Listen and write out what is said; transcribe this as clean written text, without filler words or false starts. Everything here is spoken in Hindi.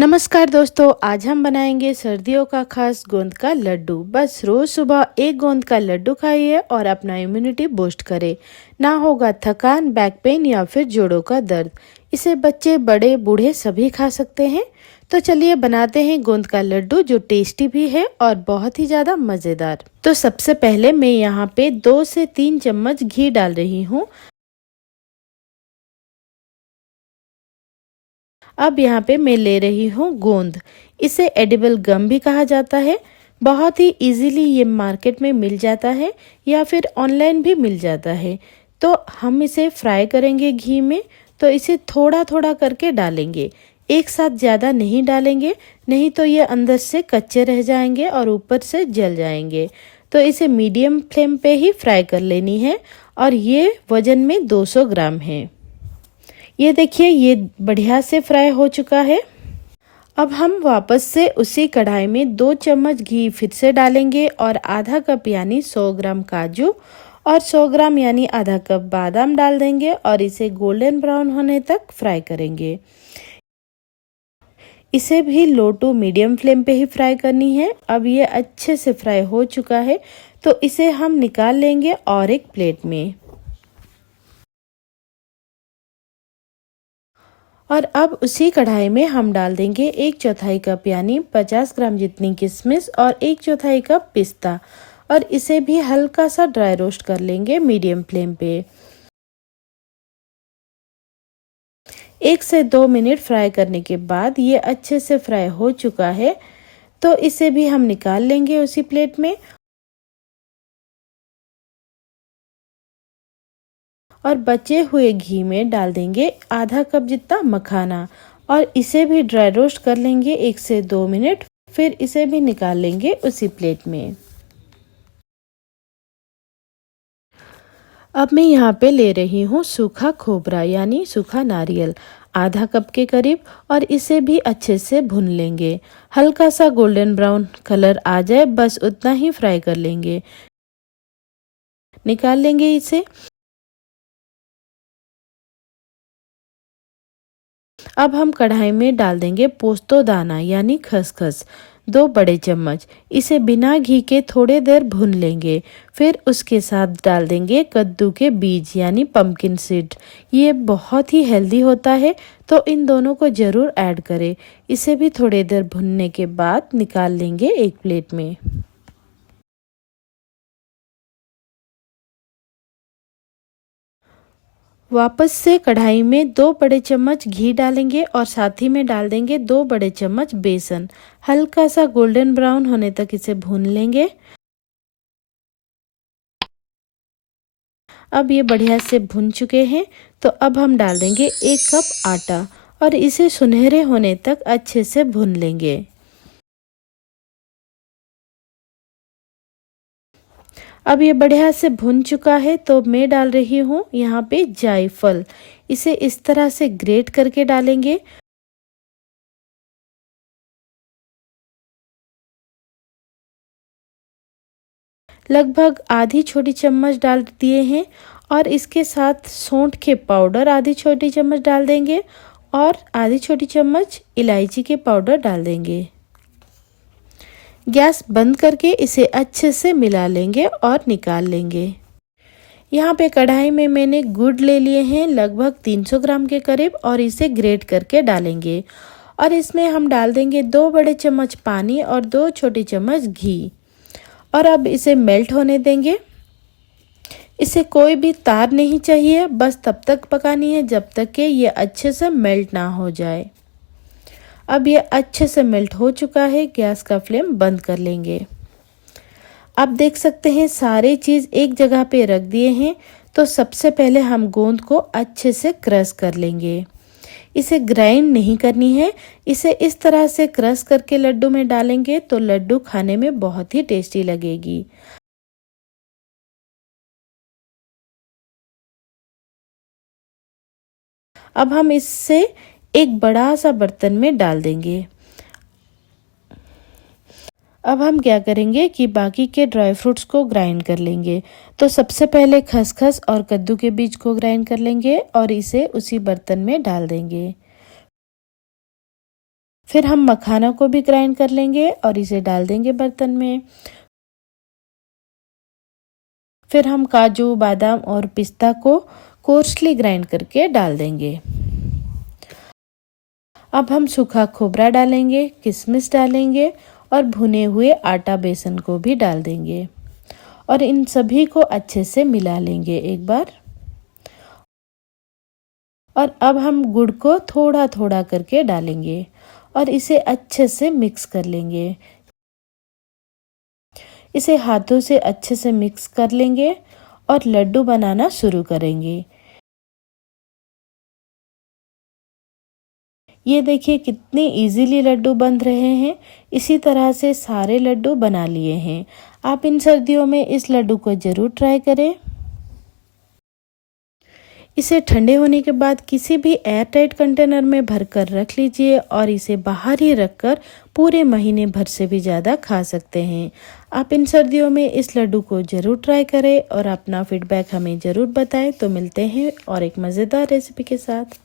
नमस्कार दोस्तों, आज हम बनाएंगे सर्दियों का खास गोंद का लड्डू। बस रोज सुबह एक गोंद का लड्डू खाइए और अपना इम्यूनिटी बूस्ट करें। ना होगा थकान, बैक पेन या फिर जोड़ों का दर्द। इसे बच्चे, बड़े, बूढ़े सभी खा सकते हैं। तो चलिए बनाते हैं गोंद का लड्डू, जो टेस्टी भी है और बहुत ही ज़्यादा मज़ेदार। तो सबसे पहले मैं यहाँ पे 2 से 3 चम्मच घी डाल रही हूँ। अब यहाँ पे मैं ले रही हूँ गोंद। इसे एडिबल गम भी कहा जाता है। बहुत ही इजीली ये मार्केट में मिल जाता है या फिर ऑनलाइन भी मिल जाता है। तो हम इसे फ्राई करेंगे घी में। तो इसे थोड़ा थोड़ा करके डालेंगे, एक साथ ज़्यादा नहीं डालेंगे, नहीं तो ये अंदर से कच्चे रह जाएंगे और ऊपर से जल जाएंगे। तो इसे मीडियम फ्लेम पे ही फ्राई कर लेनी है और ये वजन में 200 ग्राम है। ये देखिए, ये बढ़िया से फ्राई हो चुका है। अब हम वापस से उसी कढ़ाई में 2 चम्मच घी फिर से डालेंगे और आधा कप यानी 100 ग्राम काजू और 100 ग्राम यानी आधा कप बादाम डाल देंगे और इसे गोल्डन ब्राउन होने तक फ्राई करेंगे। इसे भी लो टू मीडियम फ्लेम पे ही फ्राई करनी है। अब ये अच्छे से फ्राई हो चुका है, तो इसे हम निकाल लेंगे और एक प्लेट में। और अब उसी कढ़ाई में हम डाल देंगे 1/4 कप यानी 50 ग्राम जितनी किशमिश और 1/4 कप पिस्ता, और इसे भी हल्का सा ड्राई रोस्ट कर लेंगे मीडियम फ्लेम पे। 1 से 2 मिनट फ्राई करने के बाद ये अच्छे से फ्राई हो चुका है, तो इसे भी हम निकाल लेंगे उसी प्लेट में। और बचे हुए घी में डाल देंगे आधा कप जितना मखाना और इसे भी ड्राई रोस्ट कर लेंगे 1 से 2 मिनट। फिर इसे भी निकाल लेंगे उसी प्लेट में। अब मैं यहाँ पे ले रही हूँ सूखा खोबरा यानी सूखा नारियल, आधा कप के करीब, और इसे भी अच्छे से भून लेंगे। हल्का सा गोल्डन ब्राउन कलर आ जाए, बस उतना ही फ्राई कर लेंगे। निकाल लेंगे इसे। अब हम कढ़ाई में डाल देंगे पोस्तो दाना यानी खसखस, 2 बड़े चम्मच। इसे बिना घी के थोड़े देर भून लेंगे। फिर उसके साथ डाल देंगे कद्दू के बीज यानी पंपकिन सीड। ये बहुत ही हेल्दी होता है, तो इन दोनों को ज़रूर ऐड करें। इसे भी थोड़ी देर भुनने के बाद निकाल लेंगे एक प्लेट में। वापस से कढ़ाई में 2 बड़े चम्मच घी डालेंगे और साथ ही में डाल देंगे 2 बड़े चम्मच बेसन। हल्का सा गोल्डन ब्राउन होने तक इसे भून लेंगे। अब ये बढ़िया से भुन चुके हैं, तो अब हम डाल देंगे 1 कप आटा और इसे सुनहरे होने तक अच्छे से भून लेंगे। अब ये बढ़िया से भुन चुका है, तो मैं डाल रही हूँ यहाँ पे जायफल। इसे इस तरह से ग्रेट करके डालेंगे। लगभग आधी छोटी चम्मच डाल दिए हैं। और इसके साथ सौंठ के पाउडर आधी छोटी चम्मच डाल देंगे और आधी छोटी चम्मच इलायची के पाउडर डाल देंगे। गैस बंद करके इसे अच्छे से मिला लेंगे और निकाल लेंगे। यहाँ पे कढ़ाई में मैंने गुड़ ले लिए हैं लगभग 300 ग्राम के करीब, और इसे ग्रेट करके डालेंगे। और इसमें हम डाल देंगे 2 बड़े चम्मच पानी और 2 छोटी चम्मच घी, और अब इसे मेल्ट होने देंगे। इसे कोई भी तार नहीं चाहिए, बस तब तक पकानी है जब तक कि ये अच्छे से मेल्ट ना हो जाए। अब ये अच्छे से मेल्ट हो चुका है, गैस का फ्लेम बंद कर लेंगे। आप देख सकते हैं सारे चीज़ एक जगह पे रख दिए हैं। तो सबसे पहले हम गोंद को अच्छे से क्रश कर लेंगे। इसे ग्राइंड नहीं करनी है, इसे इस तरह से क्रश करके लड्डू में डालेंगे तो लड्डू खाने में बहुत ही टेस्टी लगेगी। अब हम इससे एक बड़ा सा बर्तन में डाल देंगे। अब हम क्या करेंगे कि बाकी के ड्राई फ्रूट्स को ग्राइंड कर लेंगे। तो सबसे पहले खसखस और कद्दू के बीज को ग्राइंड कर लेंगे और इसे उसी बर्तन में डाल देंगे। फिर हम मखाना को भी ग्राइंड कर लेंगे और इसे डाल देंगे बर्तन में। फिर हम काजू, बादाम और पिस्ता को कोर्सली ग्राइंड करके डाल देंगे। अब हम सूखा खोबरा डालेंगे, किशमिश डालेंगे और भुने हुए आटा बेसन को भी डाल देंगे और इन सभी को अच्छे से मिला लेंगे एक बार। और अब हम गुड़ को थोड़ा थोड़ा करके डालेंगे और इसे अच्छे से मिक्स कर लेंगे। इसे हाथों से अच्छे से मिक्स कर लेंगे और लड्डू बनाना शुरू करेंगे। ये देखिए कितने इजीली लड्डू बन रहे हैं। इसी तरह से सारे लड्डू बना लिए हैं। आप इन सर्दियों में इस लड्डू को ज़रूर ट्राई करें। इसे ठंडे होने के बाद किसी भी एयर टाइट कंटेनर में भरकर रख लीजिए और इसे बाहर ही रखकर पूरे महीने भर से भी ज़्यादा खा सकते हैं। आप इन सर्दियों में इस लड्डू को ज़रूर ट्राई करें और अपना फीडबैक हमें ज़रूर बताएं। तो मिलते हैं और एक मज़ेदार रेसिपी के साथ।